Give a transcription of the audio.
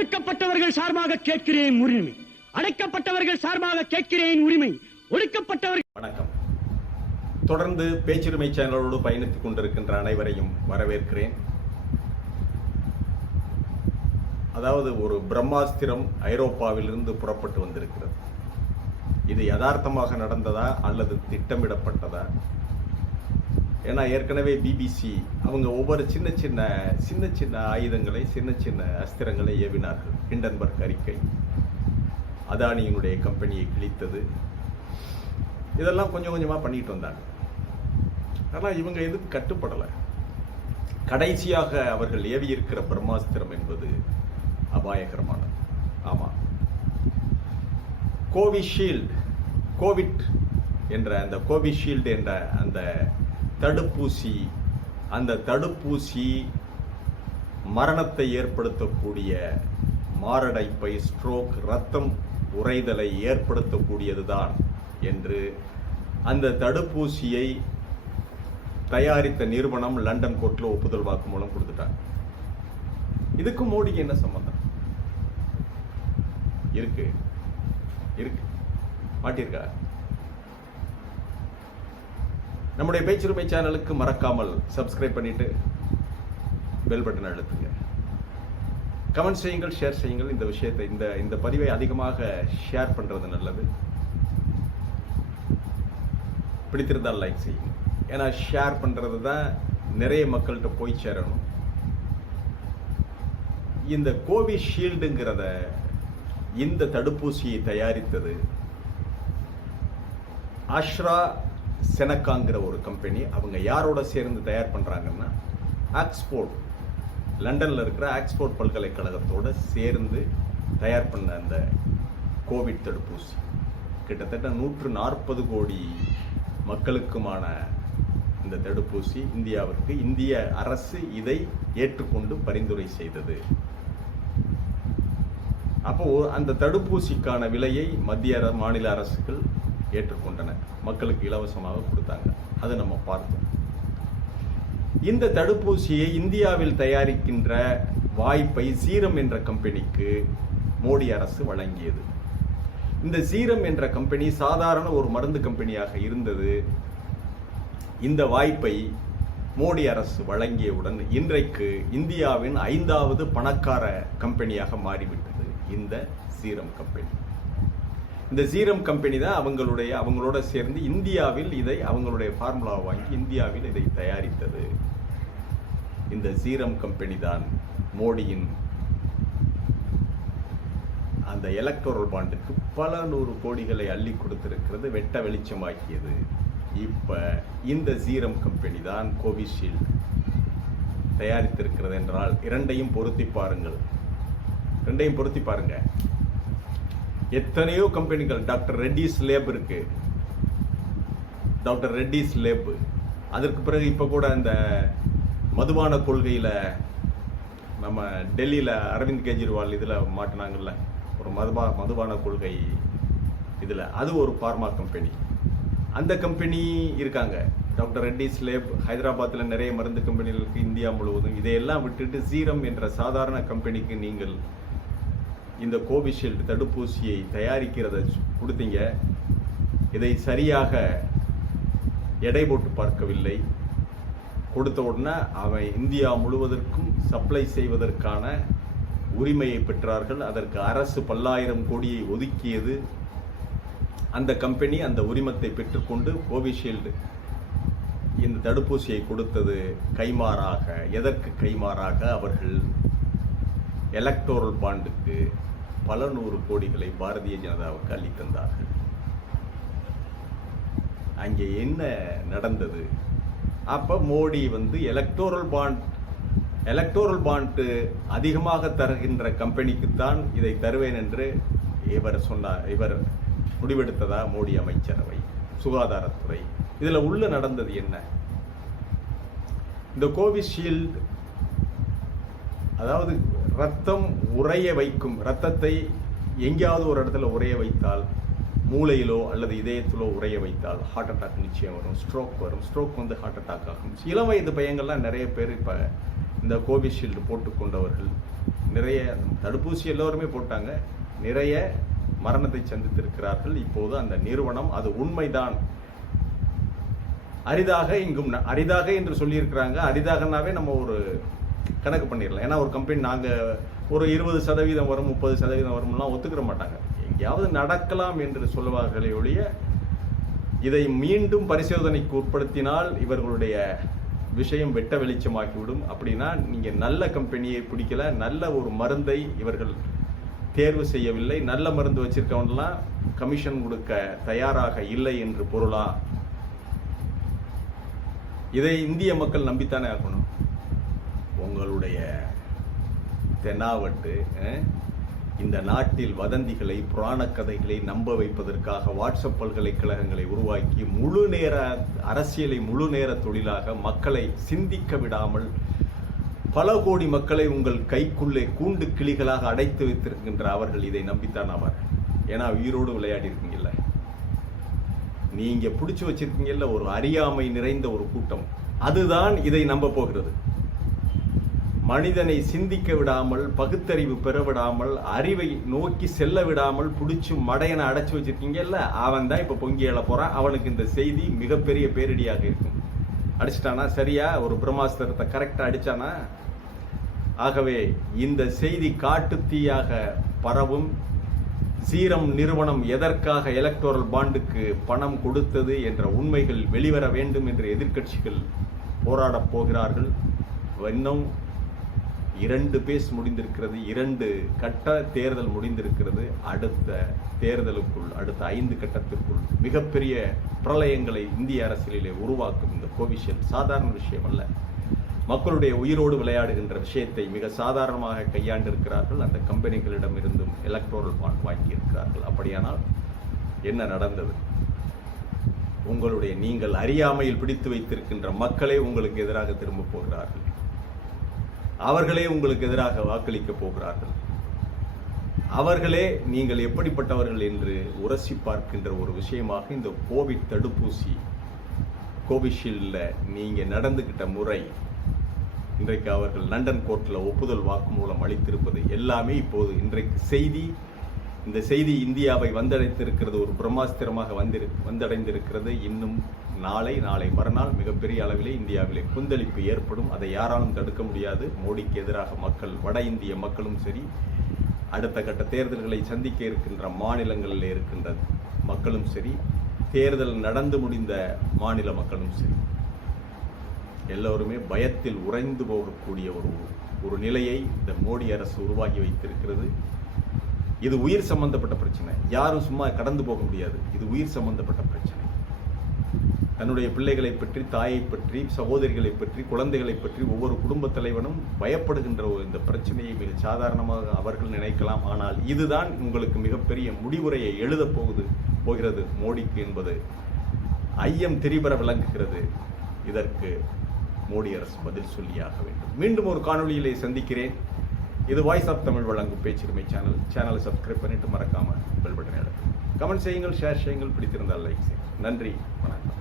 ஒடுக்கப்பட்டவர்கள் சார்பாக கேட்கிறேன் உரிமை. அடைக்கப்பட்டவர்கள் சார்பாக கேட்கிறேன் உரிமை. ஒடுக்கப்பட்டவர்கள் வணக்கம். தொடர்ந்து பேச்சுரிமை சேனலோடு பயணித்துக் கொண்டிருக்கின்ற அனைவரையும் வரவேற்கிறேன். அதாவது ஒரு பிரம்மாஸ்திரம் ஐரோப்பாவிலிருந்து புறப்பட்டு வந்திருக்கிறது. இது யதார்த்தமாக நடந்ததா அல்லது திட்டமிடப்பட்டதா? ஏன்னா ஏற்கனவே பிபிசி அவங்க ஒவ்வொரு சின்ன சின்ன சின்ன சின்ன ஆயுதங்களை சின்ன சின்ன அஸ்திரங்களை ஏவினார்கள். ஹிண்டன்பர்க் அறிக்கை. அதானியினுடைய கம்பெனியை கிழித்தது. இதெல்லாம் கொஞ்சம் கொஞ்சமாக பண்ணிட்டு வந்தாங்க. ஆனால் இவங்க எதுக்கு கட்டுப்படலை. கடைசியாக அவர்கள் ஏவியிருக்கிற பிரம்மாஸ்திரம் என்பது அபாயகரமானது. ஆமாம் கோவிஷீல்டு கோவிட் என்ற அந்த கோவிஷீல்டு என்ற அந்த தடுப்பூசி அந்த தடுப்பூசி மரணத்தை ஏற்படுத்தக்கூடிய மாரடைப்பை ஸ்ட்ரோக் ரத்தம் உறைதலை ஏற்படுத்தக்கூடியதுதான் என்று அந்த தடுப்பூசியை தயாரித்த நிறுவனம் லண்டன் கோர்ட்டில் ஒப்புதல் வாக்கு மூலம் கொடுத்துட்டாங்க. இதுக்கு மோடிக்கு என்ன சம்பந்தம்? இருக்கு. இருக்கு. மாட்டிருக்கா நம்முடைய பேச்சுரிமை சேனலுக்கு மறக்காமல் சப்ஸ்கிரைப் பண்ணிட்டு பெல் பட்டன் அழுத்துங்க. கமெண்ட் செய்யுங்கள் ஷேர் செய்யுங்கள். இந்த விஷயத்தை இந்த இந்த பதிவை அதிகமாக ஷேர் பண்ணுறது நல்லது. பிடித்திருந்தால் லைக் செய்யுங்க. ஏன்னா ஷேர் பண்ணுறது தான் நிறைய மக்கள்கிட்ட போய் சேரணும். இந்த கோவிஷீல்டுங்கிறத இந்த தடுப்பூசியை தயாரித்தது அஷ்ரா செனக்காங்கிற ஒரு கம்பெனி அவங்க யாரோட சேர்ந்து தயார் பண்ணுறாங்கன்னா ஆக்ஸ்போர்ட். லண்டனில் இருக்கிற ஆக்ஸ்போர்ட் பல்கலைக்கழகத்தோடு சேர்ந்து தயார் பண்ண அந்த கோவிட் தடுப்பூசி. கிட்டத்தட்ட நூற்று நாற்பது கோடி மக்களுக்குமான இந்த தடுப்பூசி இந்தியாவிற்கு இந்திய அரசு இதை ஏற்றுக்கொண்டு பரிந்துரை செய்தது. அப்போ அந்த தடுப்பூசிக்கான விலையை மத்திய அர- மாநில அரசுகள் ஏற்றுக்கொண்டன. மக்களுக்கு இலவசமாக கொடுத்தாங்க. அதை நம்ம பார்த்தோம். இந்த தடுப்பூசியை இந்தியாவில் தயாரிக்கின்ற வாய்ப்பை சீரம் என்ற கம்பெனிக்கு மோடி அரசு வழங்கியது. இந்த சீரம் என்ற கம்பெனி சாதாரண ஒரு மருந்து கம்பெனியாக இருந்தது. இந்த வாய்ப்பை மோடி அரசு வழங்கியவுடன் இன்றைக்கு இந்தியாவின் ஐந்தாவது பணக்கார கம்பெனியாக மாறிவிட்டது. இந்த சீரம் கம்பெனி. இந்த ஜீரம் கம்பெனி தான் அவங்களுடைய அவங்களோட சேர்ந்து இந்தியாவில் இதை அவங்களுடைய ஃபார்முலாவை வாங்கி இந்தியாவில் இதை தயாரித்தது. இந்த ஜீரம் கம்பெனி தான் மோடியின் அந்த எலக்டோரல் பாண்டுக்கு பல நூறு கோடிகளை அள்ளி கொடுத்திருக்கிறது வெட்ட வெளிச்சமாக்கியது. இப்போ இந்த ஜீரம் கம்பெனி தான் கோவிஷீல்டு தயாரித்திருக்கிறது என்றால் இரண்டையும் பொருத்தி பாருங்கள். ரெண்டையும் பொருத்தி பாருங்கள் எத்தனையோ கம்பெனிகள் டாக்டர் ரெட்டிஸ் லேப் இருக்கு. Doctor Reddy's lab. அதற்கு பிறகு இப்போ கூட இந்த மதுபான கொள்கையில் நம்ம டெல்லியில் அரவிந்த் கெஜ்ரிவால் இதில் மாட்டினாங்கல்ல. ஒரு மதுபா மதுபான கொள்கை இதில். அது ஒரு ஃபார்மா கம்பெனி அந்த கம்பெனி இருக்காங்க. டாக்டர் ரெட்டிஸ் லேப் ஹைதராபாத்தில் நிறைய மருந்து கம்பெனிகளுக்கு இந்தியா முழுவதும் இதையெல்லாம் விட்டுட்டு சீரம் என்ற சாதாரண கம்பெனிக்கு நீங்கள் இந்த கோவிஷீல்டு தடுப்பூசியை தயாரிக்கிறத கொடுத்தீங்க. இதை சரியாக எடை போட்டு பார்க்கவில்லை. கொடுத்த உடனே அவன் இந்தியா முழுவதற்கும் சப்ளை செய்வதற்கான உரிமையை பெற்றார்கள். அதற்கு அரசு பல்லாயிரம் கோடியை ஒதுக்கியது. அந்த கம்பெனி அந்த உரிமத்தை பெற்றுக்கொண்டு கோவிஷீல்டு இந்த தடுப்பூசியை கொடுத்தது. கைமாறாக எதற்கு கைமாறாக? அவர்கள் எலக்டோரல் பாண்டுக்கு பல நூறு கோடிகளை பாரதிய ஜனதாவுக்கு அளித்தந்தார்கள் அங்கே என்ன நடந்தது? அப்ப மோடி வந்து எலக்டோரல் பாண்ட் எலக்டோரல் பாண்ட் அதிகமாக தருகின்ற கம்பெனிக்குத்தான் இதை தருவேன் என்று இவர் சொன்னார் இவர் முடிவெடுத்ததா மோடி அமைச்சரவை சுகாதாரத்துறை? இதில் உள்ள நடந்தது என்ன? இந்த கோவிஷீல்டு அதாவது ரத்தம் உறைய வைக்கும். ரத்தத்தை எங்கேயாவது ஒரு இடத்துல உறைய வைத்தால் மூளையிலோ அல்லது இதயத்திலோ உறைய வைத்தால் ஹார்ட் அட்டாக் நிச்சயம் வரும் ஸ்ட்ரோக் வரும். ஸ்ட்ரோக் வந்து ஹார்ட் அட்டாக் ஆகும். இளம் வயது பையங்கள்லாம் நிறைய பேர் இப்போ இந்த கோவிஷீல்டு போட்டுக்கொண்டவர்கள். நிறைய தடுப்பூசி எல்லோருமே போட்டாங்க. நிறைய மரணத்தை சந்தித்திருக்கிறார்கள். இப்போது அந்த நிறுவனம் அது உண்மைதான். அரிதாக இங்கும் அரிதாக என்று சொல்லியிருக்கிறாங்க. அரிதாகனாவே நம்ம ஒரு கணக்கு பண்ணிடலாம். ஏன்னா ஒரு கம்பெனி நாங்கள் ஒரு இருபது சதவீதம் வரும் முப்பது சதவீதம் வரும்லாம் ஒத்துக்கிற மாட்டாங்க. எங்கேயாவது நடக்கலாம் என்று சொல்லுவார்களே ஒழிய இதை மீண்டும் பரிசோதனைக்கு உட்படுத்தினால் இவர்களுடைய விஷயம் வெட்ட வெளிச்சமாக்கிவிடும் அப்படின்னா நீங்கள் நல்ல கம்பெனியை பிடிக்கல நல்ல ஒரு மருந்தை இவர்கள் தேர்வு செய்யவில்லை நல்ல மருந்து வச்சிருக்கவன்லாம் கமிஷன் கொடுக்க தயாராக இல்லை என்று பொருளா? இதை இந்திய மக்கள் நம்பித்தானே ஆகணும். உங்களுடைய தென்னாவட்டு இந்த நாட்டில் வதந்திகளை புராணக் கதைகளை நம்ப வைப்பதற்காக வாட்ஸ்அப் பல்கலைக்கழகங்களை உருவாக்கி முழு நேர அரசியலை முழு நேர தொழிலாக மக்களை சிந்திக்க விடாமல் பல கோடி மக்களை உங்கள் கைக்குள்ளே கூண்டு கிளிகளாக அடைத்து வைத்திருக்கின்ற அவர்கள் இதை நம்பித்தான் அவர். ஏன்னா உயிரோடு விளையாடி இருக்கீங்கல்ல நீங்க பிடிச்சி வச்சிருக்கீங்கல்ல ஒரு அறியாமை நிறைந்த ஒரு கூட்டம். அதுதான் இதை நம்ப போகிறது. மனிதனை சிந்திக்க விடாமல் பகுத்தறிவு பெற விடாமல் அறிவை நோக்கி செல்ல விடாமல் பிடிச்சி மடையனை அடைச்சி வச்சிருக்கீங்கல்ல அவன் தான் இப்போ பொங்கி எழ போகிறான் அவனுக்கு இந்த செய்தி மிகப்பெரிய பேரிடியாக இருக்கும். அடிச்சிட்டானா? சரியா? ஒரு பிரம்மாஸ்திரத்தை கரெக்டாக அடித்தானா ஆகவே இந்த செய்தி காட்டுத்தீயாக பரவும். சீரம் நிறுவனம் எதற்காக எலக்டோரல் பாண்டுக்கு பணம் கொடுத்தது என்ற உண்மைகள் வெளிவர வேண்டும் என்று எதிர்க்கட்சிகள் போராடப் போகிறார்கள். இன்னும் இரண்டு பேஸ் முடிந்திருக்கிறது இரண்டு கட்ட தேர்தல் முடிந்திருக்கிறது. அடுத்த தேர்தலுக்குள் அடுத்த ஐந்து கட்டத்திற்குள் மிகப்பெரிய பிரளயங்களை இந்திய அரசியலிலே உருவாக்கும் இந்த கோவிஷீல்டு சாதாரண விஷயம் அல்ல. மக்களுடைய உயிரோடு விளையாடுகின்ற விஷயத்தை மிக சாதாரணமாக கையாண்டிருக்கிறார்கள். அந்த கம்பெனிகளிடம் இருந்தும் எலக்ட்ரோரல் பாண்ட் வாங்கியிருக்கிறார்கள். அப்படியானால் என்ன நடந்தது? உங்களுடைய நீங்கள் அறியாமையில் பிடித்து வைத்திருக்கின்ற மக்களே உங்களுக்கு எதிராக திரும்ப போகிறார்கள். அவர்களே உங்களுக்கு எதிராக வாக்களிக்க போகிறார்கள். அவர்களே நீங்கள் எப்படிப்பட்டவர்கள் என்று உரசி பார்க்கின்ற ஒரு விஷயமாக இந்த கோவிட் தடுப்பூசி கோவிஷீல்டில் நீங்கள் நடந்துக்கிட்ட முறை இன்றைக்கு அவர்கள் லண்டன் கோர்ட்டில் ஒப்புதல் வாக்குமூலம் அளித்திருப்பது எல்லாமே இப்போது இன்றைக்கு செய்தி. இந்த செய்தி இந்தியாவை வந்தடைந்திருக்கிறது ஒரு பிரம்மாஸ்திரமாக வந்திரு வந்தடைந்திருக்கிறது. இன்னும் நாளை நாளை மறுநாள் மிகப்பெரிய அளவிலே இந்தியாவிலே கொந்தளிப்பு ஏற்படும். அதை யாராலும் தடுக்க முடியாது. மோடிக்கு எதிராக மக்கள் வட இந்திய மக்களும் சரி அடுத்த கட்ட தேர்தல்களை சந்திக்க இருக்கின்ற மாநிலங்களில் இருக்கின்ற மக்களும் சரி தேர்தல் நடந்து முடிந்த மாநில மக்களும் சரி எல்லோருமே பயத்தில் உறைந்து போகக்கூடிய ஒரு ஒரு நிலையை இந்த மோடி அரசு உருவாக்கி வைத்திருக்கிறது. இது உயிர் சம்பந்தப்பட்ட பிரச்சனை. யாரும் சும்மா கடந்து போக முடியாது. இது உயிர் சம்பந்தப்பட்ட பிரச்சனை. தன்னுடைய பிள்ளைகளை பற்றி தாயை பற்றி சகோதரிகளை பற்றி குழந்தைகளை பற்றி ஒவ்வொரு குடும்பத் தலைவனும் பயப்படுகின்ற ஒரு இந்த பிரச்சனையை மிக சாதாரணமாக அவர்கள் நினைக்கலாம். ஆனால் இதுதான் உங்களுக்கு மிகப்பெரிய முடிவுரையை எழுதப் போகுது போகிறது மோடிக்கு என்பது. ஐயம் திரிபர விளங்குகிறது. இதற்கு மோடி அரசு பதில் சொல்லியாக வேண்டும். மீண்டும் ஒரு காணொளியிலே சந்திக்கிறேன். இது வாய்ஸ் ஆஃப் தமிழ் வழங்கும் பேச்சுரிமை சேனல் சேனலை சப்ஸ்கிரைப் பண்ணிட்டு மறக்காம பெல் பட்டனை அழுத்துங்க கமெண்ட் செய்யுங்கள் ஷேர் செய்யுங்கள் பிடித்திருந்தால் லைக் செய்யுங்கள். நன்றி வணக்கம்.